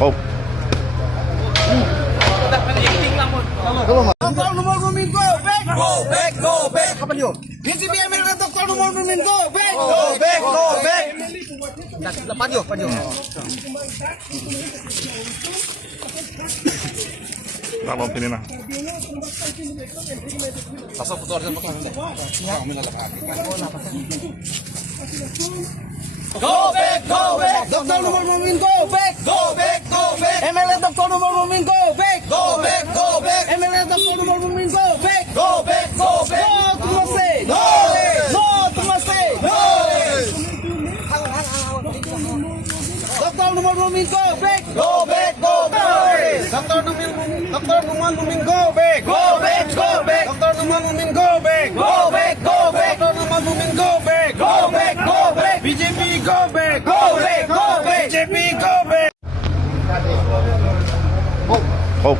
Oh. Doktor nomor Domingo, back, go back, go back. Kapan yun? BGB Amerika Doktor nomor Domingo, back, go back, go back. Panyo. Tolong sini nah. Pasok foto order mo. Go back, go back. Doktor nomor Domingo, back, go back, go back. MLA Doktor nomor Domingo, back, go back, go back. MLA Doktor nomor Domingo, back, go back, go back. No, tumase. No, no, tumase. No. Doktor nomor Domingo, back, go back, go back. Doktor nomor Domingo, back, go back, go back. Doktor nomor Domingo, back, go back, go back. Doktor nomor Domingo, back, go back, go back. BJP, go back, go back, go back. BJP, go back. Oh.